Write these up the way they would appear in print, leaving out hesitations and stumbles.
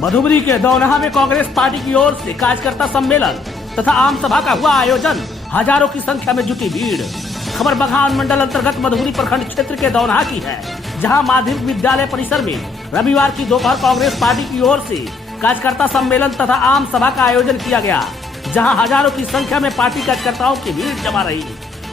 मधुबनी के दौनहा में कांग्रेस पार्टी की ओर से कार्यकर्ता सम्मेलन तथा आम सभा का हुआ आयोजन। हजारों की संख्या में जुटी भीड़। खबर बघान मंडल अंतर्गत मधुबनी प्रखंड क्षेत्र के दौनहा की है, जहां माध्यमिक विद्यालय परिसर में रविवार की दोपहर कांग्रेस पार्टी की ओर से कार्यकर्ता सम्मेलन तथा आम सभा का आयोजन किया गया, जहां हजारों की संख्या में पार्टी कार्यकर्ताओं की भीड़ जमा रही।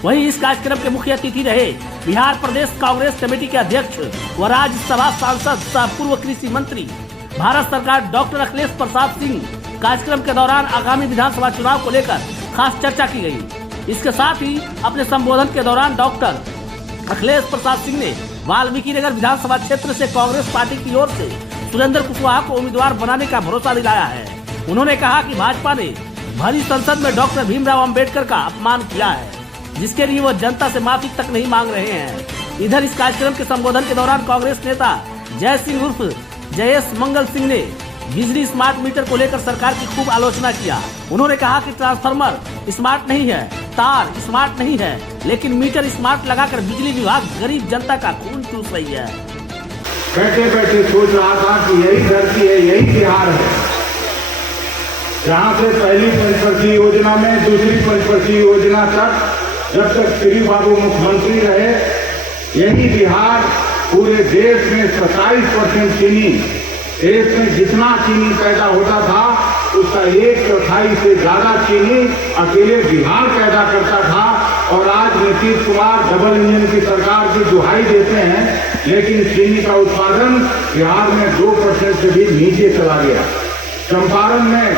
वहीं इस कार्यक्रम के मुख्य अतिथि रहे बिहार प्रदेश कांग्रेस कमेटी के अध्यक्ष व राज्यसभा सांसद सह पूर्व कृषि मंत्री भारत सरकार डॉक्टर अखिलेश प्रसाद सिंह। कार्यक्रम के दौरान आगामी विधानसभा चुनाव को लेकर खास चर्चा की गई। इसके साथ ही अपने संबोधन के दौरान डॉक्टर अखिलेश प्रसाद सिंह ने वाल्मीकि नगर विधानसभा क्षेत्र से कांग्रेस पार्टी की ओर से सुरेंद्र कुशवाहा को उम्मीदवार बनाने का भरोसा दिलाया है। उन्होंने कहा कि भाजपा ने भरी संसद में डॉक्टर भीमराव अंबेडकर का अपमान किया है, जिसके लिए वो जनता से माफी तक नहीं मांग रहे हैं। इधर इस कार्यक्रम के संबोधन के दौरान कांग्रेस नेता जय सिंह उर्फ जयेश मंगल सिंह ने बिजली स्मार्ट मीटर को लेकर सरकार की खूब आलोचना किया। उन्होंने कहा कि ट्रांसफार्मर स्मार्ट नहीं है, तार स्मार्ट नहीं है, लेकिन मीटर स्मार्ट लगाकर बिजली विभाग गरीब जनता का खून चूस रही है। बैठे बैठे सोच रहा था कि यही धरती है, यही बिहार है, जहाँ से पहली पंचवर्षीय योजना में दूसरी पंचवर्षीय योजना तक जब तक श्री बाबू मुख्यमंत्री रहे, यही बिहार पूरे देश में 27% चीनी, देश में जितना चीनी पैदा होता था उसका 1/4 से ज्यादा चीनी अकेले बिहार पैदा करता था। और आज नीतीश कुमार डबल इंजन की सरकार की दुहाई देते हैं, लेकिन चीनी का उत्पादन बिहार में 2% से भी नीचे चला गया। चंपारण में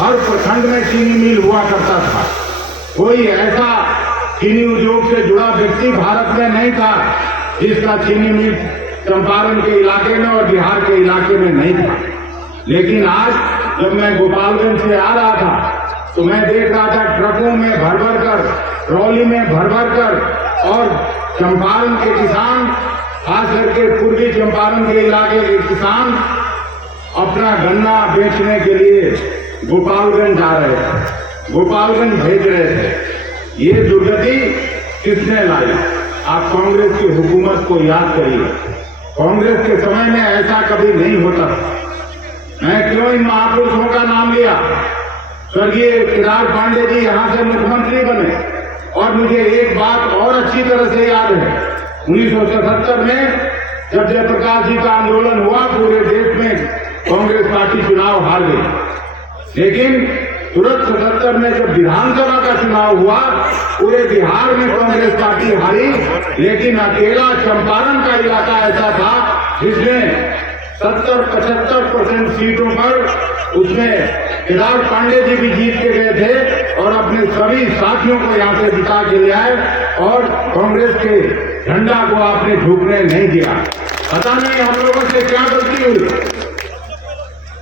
हर प्रखंड में चीनी मिल हुआ करता था। कोई ऐसा चीनी उद्योग से जुड़ा व्यक्ति भारत में नहीं था जिसका चीनी मिल चंपारण के इलाके में और बिहार के इलाके में नहीं था। लेकिन आज जब मैं गोपालगंज से आ रहा था तो मैं देख रहा था ट्रकों में भर भर कर, ट्रॉली में भर भर कर, और चंपारण के किसान, खास करके पूर्वी चंपारण के इलाके के किसान अपना गन्ना बेचने के लिए गोपालगंज जा रहे थे, गोपालगंज भेज रहे थे। ये दुर्गति किसने लाई? आप कांग्रेस की हुकूमत को याद करिए। कांग्रेस के समय में ऐसा कभी नहीं होता। मैं क्यों इन महापुरुषों का नाम लिया? स्वर्गीय केदार पांडे जी यहां से मुख्यमंत्री बने, और मुझे एक बात और अच्छी तरह से याद है, 1977 में जब जयप्रकाश जी का आंदोलन हुआ, पूरे देश में कांग्रेस पार्टी चुनाव हार गई। लेकिन तुरंत 77 में जब विधानसभा का चुनाव हुआ, पूरे बिहार में कांग्रेस पार्टी हारी, लेकिन अकेला चंपारण का इलाका ऐसा था जिसमें 70-75% सीटों पर उसमें केदार पांडे जी भी जीत के गए थे और अपने सभी साथियों को यहाँ से जिता के ले आए, और कांग्रेस के झंडा को आपने झुकने नहीं दिया। पता नहीं हम लोगों से क्या गलती हुई।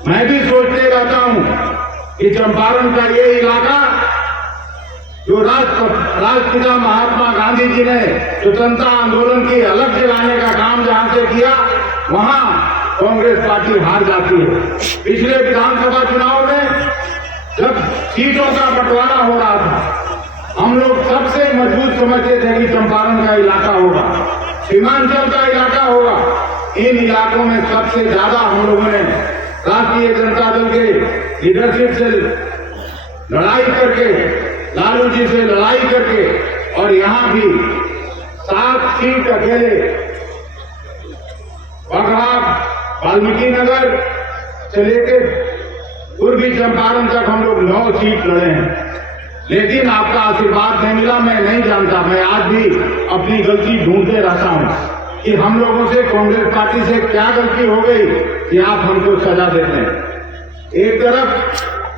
मैं भी सोचते रहता हूँ कि चंपारण का ये इलाका जो राष्ट्रपिता महात्मा गांधी जी ने स्वतंत्रता आंदोलन की अलग जलाने का काम जहां से किया, वहां कांग्रेस पार्टी हार जाती है। पिछले विधानसभा चुनाव में जब सीटों का बंटवारा हो रहा था, हम लोग सबसे मजबूत समझते थे कि चंपारण का इलाका होगा, सीमांचल का इलाका होगा। इन इलाकों में सबसे ज्यादा हम लोगों ने राष्ट्रीय जनता दल के लीडरशिप से लड़ाई करके, लालू जी से लड़ाई करके, और यहाँ भी 7 सीट अकेले बघा, वाल्मीकि नगर से लेकर पूर्वी चंपारण तक हम लोग 9 सीट लड़े हैं। लेकिन आपका आशीर्वाद नहीं मिला। मैं नहीं जानता, मैं आज भी अपनी गलती ढूंढते रहता हूँ कि हम लोगों से, कांग्रेस पार्टी से क्या गलती हो गई कि आप हमको सजा देते हैं। एक तरफ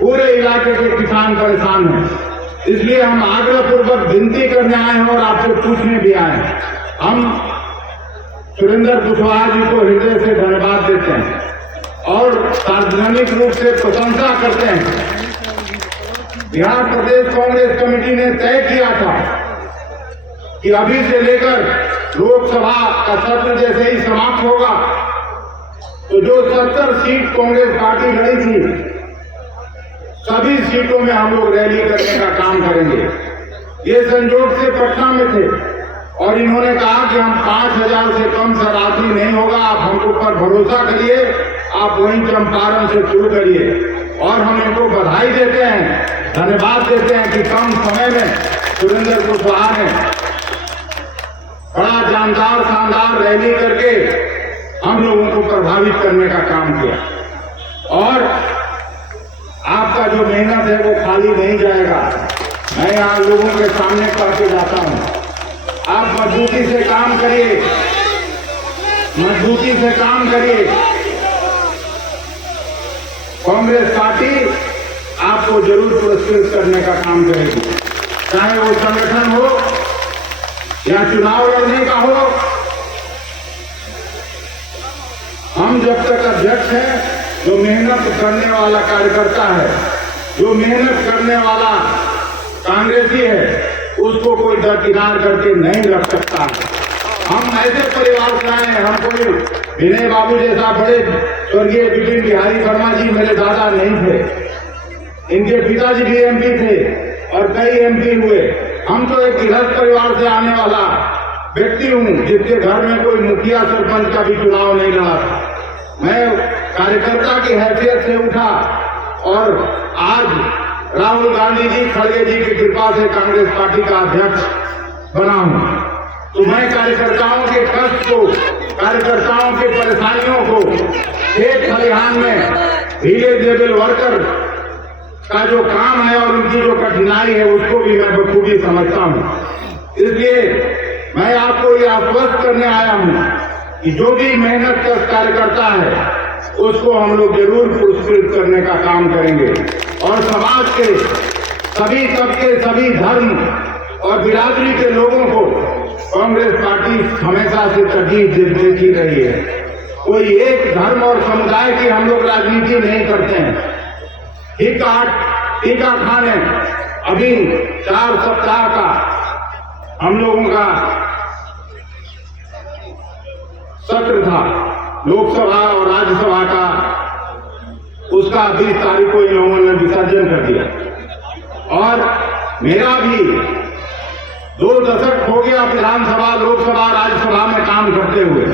पूरे इलाके के किसान परेशान हैं, इसलिए हम आग्रहपूर्वक विनती करने आए हैं और आपसे पूछने भी आए हैं। हम सुरेंद्र कुशवाहा जी को हृदय से धन्यवाद देते हैं और सार्वजनिक रूप से प्रशंसा करते हैं। बिहार प्रदेश कांग्रेस कमेटी ने तय किया था कि अभी से लेकर लोकसभा का सत्र जैसे ही समाप्त होगा तो जो 70 सीट कांग्रेस पार्टी लड़ी थी, सभी सीटों में हम लोग रैली करने का काम करेंगे। ये संजोग से पटना में थे और इन्होंने कहा कि हम 5000 से कम सर आदमी नहीं होगा, आप हमको पर भरोसा करिए आप वहीं चंपारण से शुरू करिए। और हम इनको बधाई देते हैं, धन्यवाद देते हैं कि कम समय में सुरेंद्र कुशवाहा ने बड़ा जानदार शानदार रैली करके हम लोगों को प्रभावित करने का काम किया। और आपका जो मेहनत है वो खाली नहीं जाएगा। मैं यहाँ लोगों के सामने करके जाता हूँ, आप मजबूती से काम करिए, मजबूती से काम करिए। कांग्रेस पार्टी आपको जरूर पुरस्कृत करने का काम करेगी, चाहे वो संगठन हो या चुनाव लड़ने का हो। हम जब तक अध्यक्ष हैं, जो मेहनत करने वाला कार्यकर्ता है, जो मेहनत करने वाला कांग्रेसी है, उसको कोई दरकिनार करके नहीं रख सकता। हम ऐसे परिवार से आए हैं, हम कोई विनय बाबू जैसा बड़े स्वर्गीय बिपिन बिहारी वर्मा जी मेरे दादा नहीं थे, इनके पिताजी भी एमपी थे और कई एमपी हुए। हम तो एक गृहस्थ परिवार से आने वाला व्यक्ति हूँ, जिसके घर में कोई मुखिया सरपंच का भी चुनाव नहीं लड़ा था। मैं कार्यकर्ता की हैसियत से उठा और आज राहुल गांधी जी खड़गे जी की कृपा से कांग्रेस पार्टी का अध्यक्ष बना हूँ। तो मैं कार्यकर्ताओं के कष्ट को, कार्यकर्ताओं की परेशानियों को, खेत खलिहान में विलेज लेवल वर्कर का जो काम है और उनकी जो कठिनाई है, उसको भी मैं बखूबी समझता हूँ। इसलिए मैं आपको ये आश्वस्त करने आया हूँ कि जो भी मेहनत का कार्यकर्ता है, उसको हम लोग जरूर पुरस्कृत करने का काम करेंगे। और समाज के सभी तबके, सभी धर्म और बिरादरी के लोगों को कांग्रेस पार्टी हमेशा से तरजीह देती रही है। कोई एक धर्म और समुदाय की हम लोग राजनीति नहीं करते हैं। टीका खाने अभी 4 सप्ताह का हम लोगों का सत्र था, लोकसभा और राज्यसभा का, उसका 20 तारीख को इन लोगों ने विसर्जन कर दिया। और मेरा भी 2 दशक हो गया विधानसभा, लोकसभा, राज्यसभा में काम करते हुए।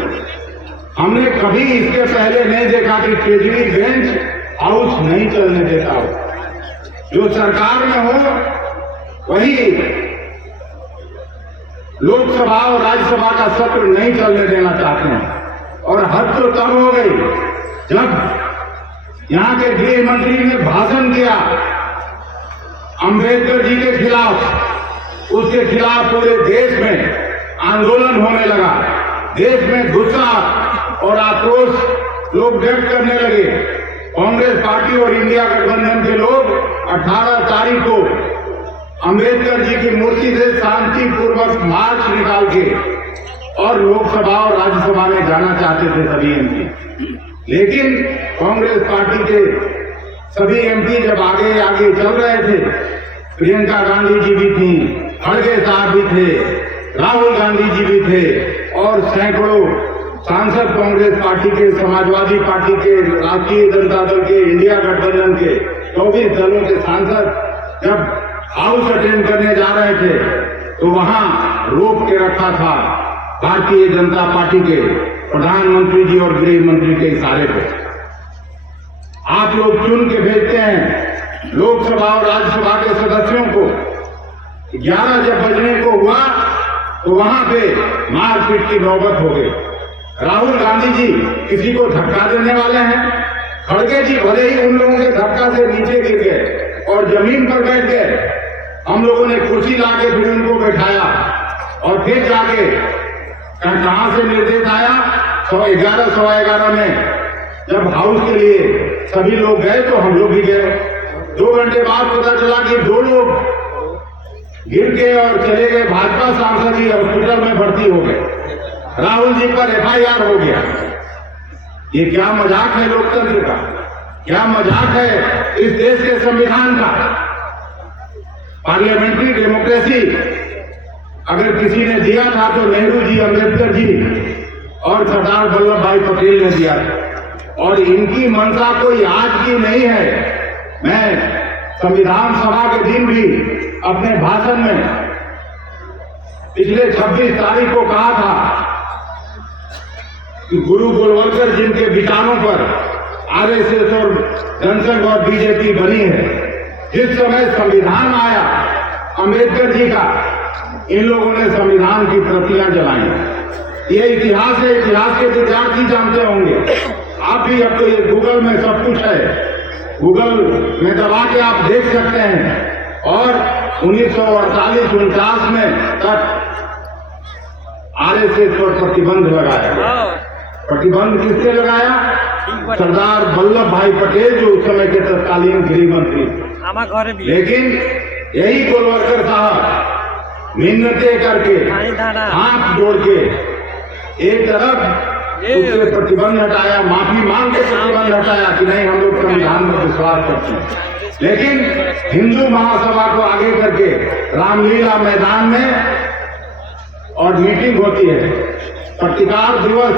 हमने कभी इसके पहले नहीं देखा कि केजरी बेंच हाउस नहीं चलने देता हो। जो सरकार में हो वही लोकसभा और राज्यसभा का सत्र नहीं चलने देना चाहते हैं। और हद तो तब हो गई जब यहाँ के गृह मंत्री ने भाषण दिया अंबेडकर जी के खिलाफ। उसके खिलाफ पूरे देश में आंदोलन होने लगा, देश में गुस्सा और आक्रोश लोग व्यक्त करने लगे। कांग्रेस पार्टी और इंडिया गठबंधन के लोग 18 तारीख को अंबेडकर जी की मूर्ति से शांतिपूर्वक मार्च निकाल के और लोकसभा और राज्यसभा में जाना चाहते थे सभी एमपी। लेकिन कांग्रेस पार्टी के सभी एमपी जब आगे आगे चल रहे थे, प्रियंका गांधी जी भी थी, खड़गे साहब भी थे, राहुल गांधी जी भी थे और सैकड़ों सांसद कांग्रेस पार्टी के, समाजवादी पार्टी के, राष्ट्रीय जनता दल के, इंडिया गठबंधन के 24 दलों के सांसद जब हाउस अटेंड करने जा रहे थे तो वहां रोक के रखा था भारतीय जनता पार्टी के प्रधानमंत्री जी और गृह मंत्री के इशारे पे। आप लोग चुन के भेजते हैं लोकसभा और राज्यसभा के सदस्यों को। 11 जब बजने को हुआ तो वहां पे मारपीट की नौबत हो गई। राहुल गांधी जी किसी को धक्का देने वाले हैं? खड़गे जी भले ही उन लोगों के धक्का से नीचे गिर गए और जमीन पर बैठ गए। हम लोगों ने कुर्सी लाके फिर उनको बैठाया और फिर जाके कहां से निर्देश आया 11:11 में जब हाउस के लिए सभी लोग गए तो हम लोग भी गए। 2 घंटे बाद पता चला कि 2 लोग गिर गए और चले गए। भाजपा सांसद ही हॉस्पिटल में भर्ती हो गए। राहुल जी पर FIR हो गया। ये क्या मजाक है लोकतंत्र का? क्या मजाक है इस देश के संविधान का? पार्लियामेंट्री डेमोक्रेसी अगर किसी ने दिया था तो नेहरू जी, अम्बेडकर जी और सरदार वल्लभ भाई पटेल ने दिया था। और इनकी मंशा कोई आज की नहीं है। मैं संविधान सभा के दिन भी अपने भाषण में पिछले 26 तारीख को कहा था कि गुरु गोलवलकर जिनके विचारों पर आरएसएस और जनसंघ और बीजेपी बनी है। जिस समय संविधान आया अम्बेडकर जी का, इन लोगों ने संविधान की प्रतियां जलाई। ये इतिहास है, इतिहास के विद्यार्थी जानते होंगे। आप भी, अब तो ये गूगल में सब कुछ है, गूगल में दबा के आप देख सकते हैं। और 1948-49 में तक आरएसएस पर प्रतिबंध लगाया गया। प्रतिबंध किसने लगाया? सरदार वल्लभ भाई पटेल, जो उस समय के तत्कालीन गृह मंत्री थे। लेकिन यही गोलवलकर साहब मिन्नतें करके, हाथ जोड़ के, एक तरफ उससे प्रतिबंध हटाया, माफी मांग के प्रतिबंध हटाया कि नहीं, हम लोग संविधान में विश्वास करते हैं। लेकिन हिंदू महासभा को आगे करके रामलीला मैदान में और मीटिंग होती है, प्रतिकार दिवस,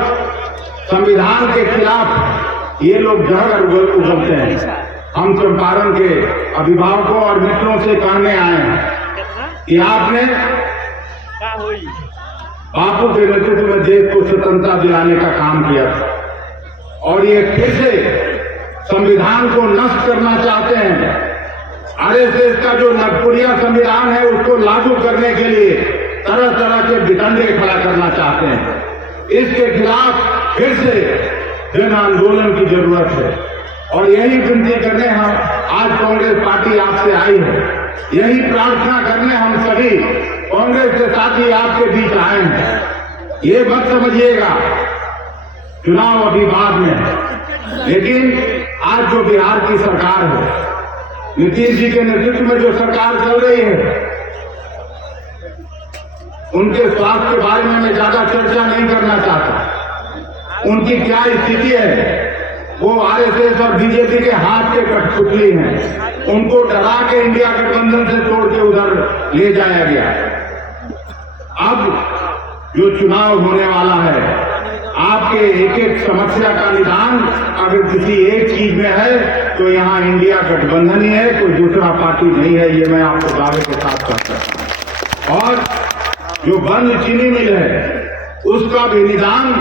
संविधान के खिलाफ ये लोग जहर उगलते हैं। हम चंपारण के अभिभावकों और मित्रों से कहने आए हैं कि आपने बापू के नेतृत्व में देश को स्वतंत्रता दिलाने का काम किया था और ये फिर से संविधान को नष्ट करना चाहते हैं। आरएसएस का जो नगपुरिया संविधान है उसको लागू करने के लिए तरह तरह के वितंडे खड़ा करना चाहते हैं। इसके खिलाफ फिर से जन आंदोलन की जरूरत है और यही विनती करने हम आज कांग्रेस पार्टी आपसे आई है, यही प्रार्थना करने हम सभी कांग्रेस के साथी आपके बीच आए हैं। ये मत समझिएगा चुनाव अभी बाद में है, लेकिन आज जो बिहार की सरकार है, नीतीश जी के नेतृत्व में जो सरकार चल रही है, उनके स्वास्थ्य के बारे में मैं ज्यादा चर्चा नहीं करना चाहता। उनकी क्या स्थिति है, वो आरएसएस और बीजेपी के हाथ के कठपुतली हैं। उनको डरा के इंडिया गठबंधन से तोड़ के उधर ले जाया गया। अब जो चुनाव होने वाला है, आपके एक एक समस्या का निदान अगर किसी एक चीज में है तो यहाँ इंडिया गठबंधन ही है, कोई दूसरा पार्टी नहीं है। ये मैं आपको दावे के साथ कह सकता हूँ। और जो बंद चीनी मिल है उसका भी निदान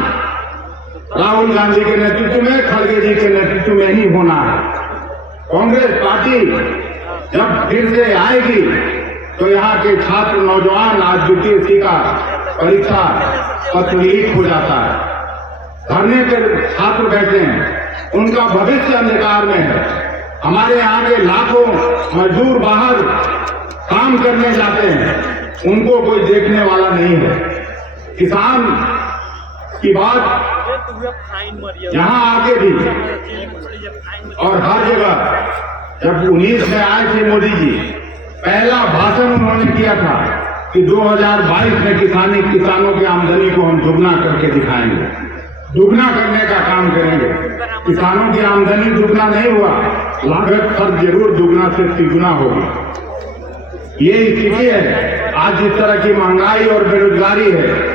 राहुल गांधी के नेतृत्व में, खड़गे जी के नेतृत्व में ही होना है। कांग्रेस पार्टी जब फिर से आएगी तो यहाँ के छात्र नौजवान, आज द्वितीय सी का परीक्षा पत्र लीक हो जाता है, धरने पर छात्र बैठे हैं, उनका भविष्य अंधकार में है। हमारे यहाँ के लाखों मजदूर बाहर काम करने जाते हैं, उनको कोई देखने वाला नहीं है। किसान की बात यहाँ आगे भी और हर जगह, जब 19 में आए थे मोदी जी, पहला भाषण उन्होंने किया था कि 2022 में किसानों की आमदनी को हम दुगना करके दिखाएंगे, दुगना करने का काम करेंगे। किसानों की आमदनी दुगना नहीं हुआ, लागत खर्च जरूर दुगना से तिगुना होगी। ये स्थिति है। आज जिस तरह की महंगाई और बेरोजगारी है,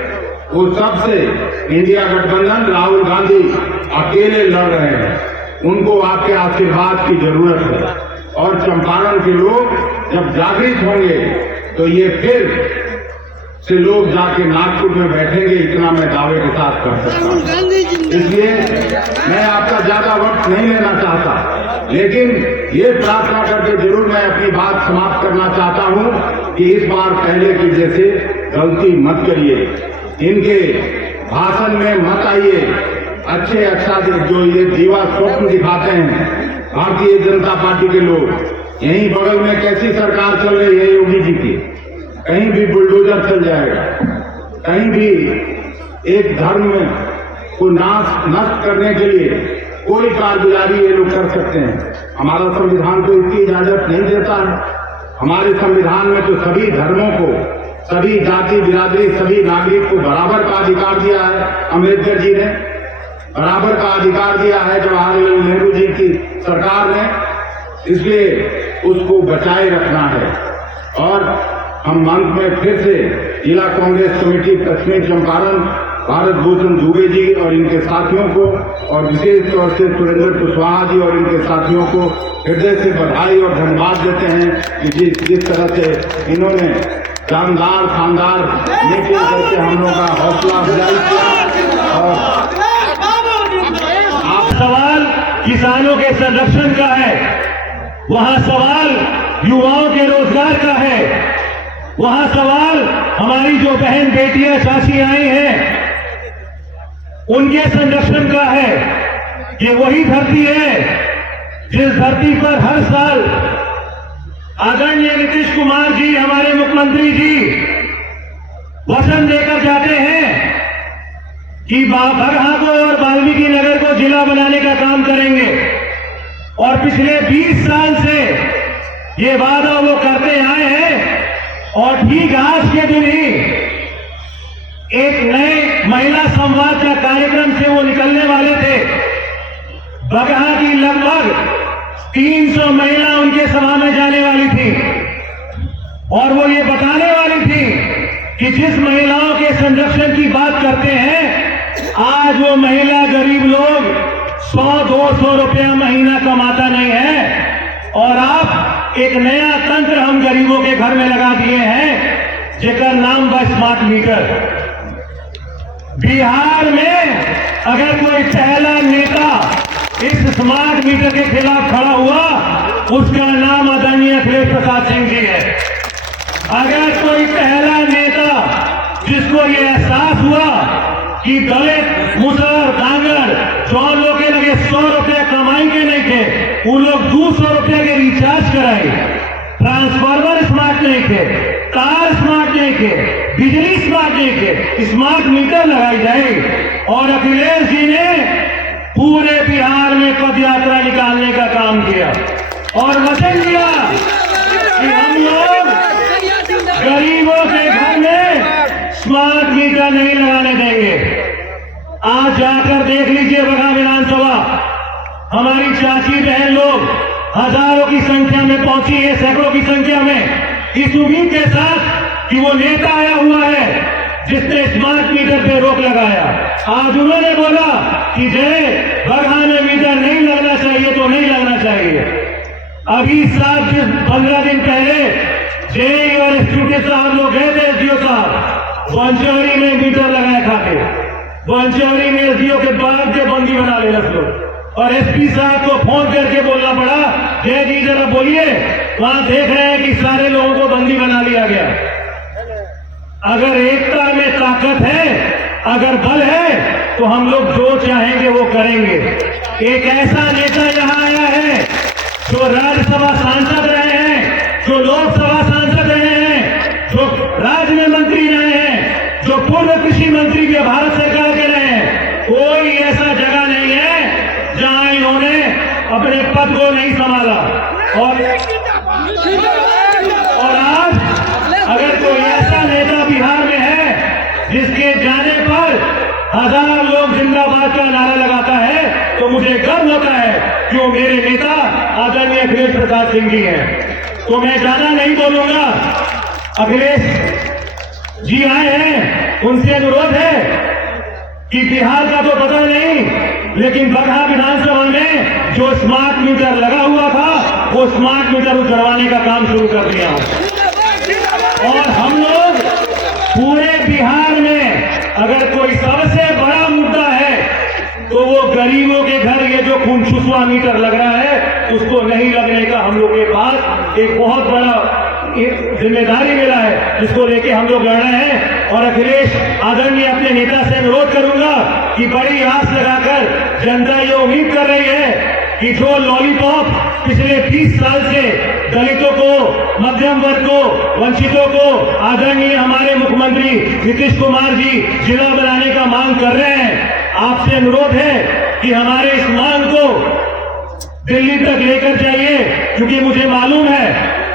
वो सबसे इंडिया गठबंधन, राहुल गांधी अकेले लड़ रहे हैं। उनको आपके आशीर्वाद की जरूरत है और चंपारण के लोग जब जागृत होंगे तो ये फिर से लोग जाके नागपुर में बैठेंगे, इतना मैं दावे के साथ कर सकता हूँ। इसलिए मैं आपका ज्यादा वक्त नहीं लेना चाहता, लेकिन ये प्रार्थना करके जरूर मैं अपनी बात समाप्त करना चाहता हूँ कि इस बार पहले की जैसे गलती मत करिए, इनके भाषण में मत आइए। अच्छे अच्छा जो ये दीवा स्वप्न दिखाते हैं भारतीय जनता पार्टी के लोग, यहीं बगल में कैसी सरकार चल रही है योगी जी की, कहीं भी बुलडोजर चल जाएगा, कहीं भी एक धर्म को नष्ट करने के लिए कोई कारगुजारी ये लोग कर सकते हैं। हमारा संविधान तो इसकी इजाजत नहीं देता है। हमारे संविधान में तो सभी धर्मों को, सभी जाति बिरादरी, सभी नागरिक को बराबर का अधिकार दिया है। अम्बेडकर जी ने बराबर का अधिकार दिया है जवाहरलाल नेहरू जी की सरकार ने, इसलिए उसको बचाए रखना है। और हम अंत में फिर से जिला कांग्रेस कमेटी पश्चिमी चंपारण भारत भूषण दुबे जी और इनके साथियों को, और विशेष तौर से सुरेंद्र कुशवाहा जी और इनके साथियों को हृदय से बधाई और धन्यवाद देते हैं कि जिस तरह से इन्होंने शानदार मीटिंग करके हम लोग का हौसला अफजाई किया। और आप सवाल किसानों के संरक्षण का है, वहां सवाल युवाओं के रोजगार का है, वहां सवाल हमारी जो बहन बेटियां चाची आई हैं उनके संरक्षण का है। ये वही धरती है जिस धरती पर हर साल आदरणीय नीतीश कुमार जी, हमारे मुख्यमंत्री जी, वचन देकर जाते हैं कि बगहा को और वाल्मीकि नगर को जिला बनाने का काम करेंगे। और पिछले 20 साल से ये वादा वो करते आए हैं और ठीक आज के दिन ही एक नए महिला संवाद का कार्यक्रम से वो निकलने वाले थे। बगहा की लगभग 300 महिला उनके सभा में जाने वाली थी और वो ये बताने वाली थी कि जिस महिलाओं के संरक्षण की बात करते हैं, आज वो महिला गरीब लोग 100-200 रुपया महीना कमाता नहीं है। और आप एक नया तंत्र हम गरीबों के घर में लगा दिए हैं जिसका नाम बा स्मार्ट मीटर। बिहार में अगर कोई पहला नेता इस स्मार्ट मीटर के खिलाफ खड़ा हुआ, उसका नाम आदरणीय अखिलेश प्रसाद सिंह जी है। अगर कोई पहला नेता जिसको ये एहसास हुआ कि दलित, मुसहर, डांगर जौन लोग के लगे 100 रुपया कमाई के नहीं थे, वो लोग 200 रुपया के रिचार्ज कराए। ट्रांसफार्मर स्मार्ट नहीं थे, तार स्मार्ट नहीं थे, बिजली स्मार्ट नहीं थे, स्मार्ट मीटर लगाई जाए। और अखिलेश जी ने पूरे बिहार में पद यात्रा निकालने का काम किया और वचन दिया कि हम लोग गरीबों के घर में स्मार्ट मीटर नहीं लगाने देंगे। आज जाकर देख लीजिए बगहा विधानसभा, हमारी चाची बहन लोग हजारों की संख्या में पहुंची है, सैकड़ों की संख्या में, इस उम्मीद के साथ कि वो नेता आया हुआ है जिसने स्मार्ट मीटर पे रोक लगाया। आज उन्होंने बोला कि जय बगहा में मीटर नहीं लगना चाहिए तो नहीं लगना चाहिए। अभी 15 दिन पहले जेई और एसटीटी साहब लोग गए थे, एसडीओ साहब बंचौरी में मीटर लगाए खाते, बंचौरी में एसडीओ के बाद के बंदी बना ले लोग। और एसपी साहब को फोन करके बोलना पड़ा, जय जी जरा बोलिए, वहां देख रहे हैं कि सारे लोगों को बंदी बना लिया गया। अगर एकता में ताकत है, अगर बल है, तो हम लोग जो चाहेंगे वो करेंगे। एक ऐसा नेता यहाँ आया है जो राज्यसभा सांसद रहे हैं, जो लोकसभा सांसद रहे हैं, जो राज्य में मंत्री रहे हैं, जो पूर्व कृषि मंत्री भी भारत सरकार के रहे हैं। कोई ऐसा जगह नहीं है जहां इन्होंने अपने पद को नहीं संभाला। और आज अगर कोई ऐसा नेता बिहार में है जिसके जाने पर 1000 लोग जिंदाबाद का नारा लगाता है, तो मुझे गर्व होता है कि वो मेरे नेता आदरणीय अखिलेश प्रसाद सिंह जी हैं। तो मैं ज्यादा नहीं बोलूंगा, अखिलेश जी आए हैं, उनसे अनुरोध है कि बिहार का तो पता नहीं, लेकिन बगहा विधानसभा में जो स्मार्ट मीटर लगा हुआ था, वो स्मार्ट मीटर उतरवाने का काम शुरू कर दिया। और हम लोग पूरे बिहार में अगर कोई सबसे बड़ा मुद्दा है तो वो गरीबों के घर ये जो खूनचूसवा मीटर लग रहा है, उसको नहीं लगने का हम लोग के पास एक बहुत बड़ा जिम्मेदारी मिला है, जिसको लेके हम लोग लड़ रहे हैं। और अखिलेश आदरणीय अपने नेता से अनुरोध करूंगा कि बड़ी आस लगाकर जनता ये उम्मीद कर रही है कि जो लॉलीपॉप पिछले 20 साल से दलितों को, मध्यम वर्ग को, वंचितों को आदरणीय हमारे मुख्यमंत्री नीतीश कुमार जी जिला बनाने का मांग कर रहे हैं, आपसे अनुरोध है कि हमारे इस मांग को दिल्ली तक लेकर जाइए। क्योंकि मुझे मालूम है,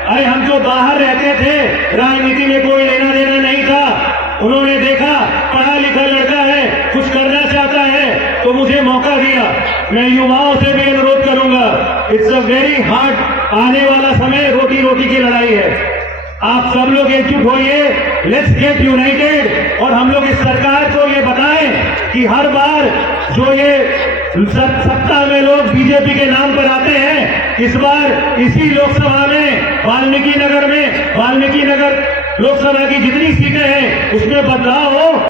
अरे हम जो बाहर रहते थे, राजनीति में कोई लेना देना नहीं था, उन्होंने देखा पढ़ा लिखा लड़का है, कुछ करना चाहता है, तो मुझे मौका दिया। मैं युवाओं से भी अनुरोध करूंगा, इट्स अ वेरी हार्ड, आने वाला समय रोटी रोटी की लड़ाई है। आप सब लोग एकजुट होइए, लेट्स गेट यूनाइटेड। और हम लोग इस सरकार को ये बताएं कि हर बार जो ये सत्ता में लोग बीजेपी के नाम पर आते हैं, इस बार इसी लोकसभा में वाल्मीकि नगर लोकसभा की जितनी सीटें हैं उसमें बदलाव हो।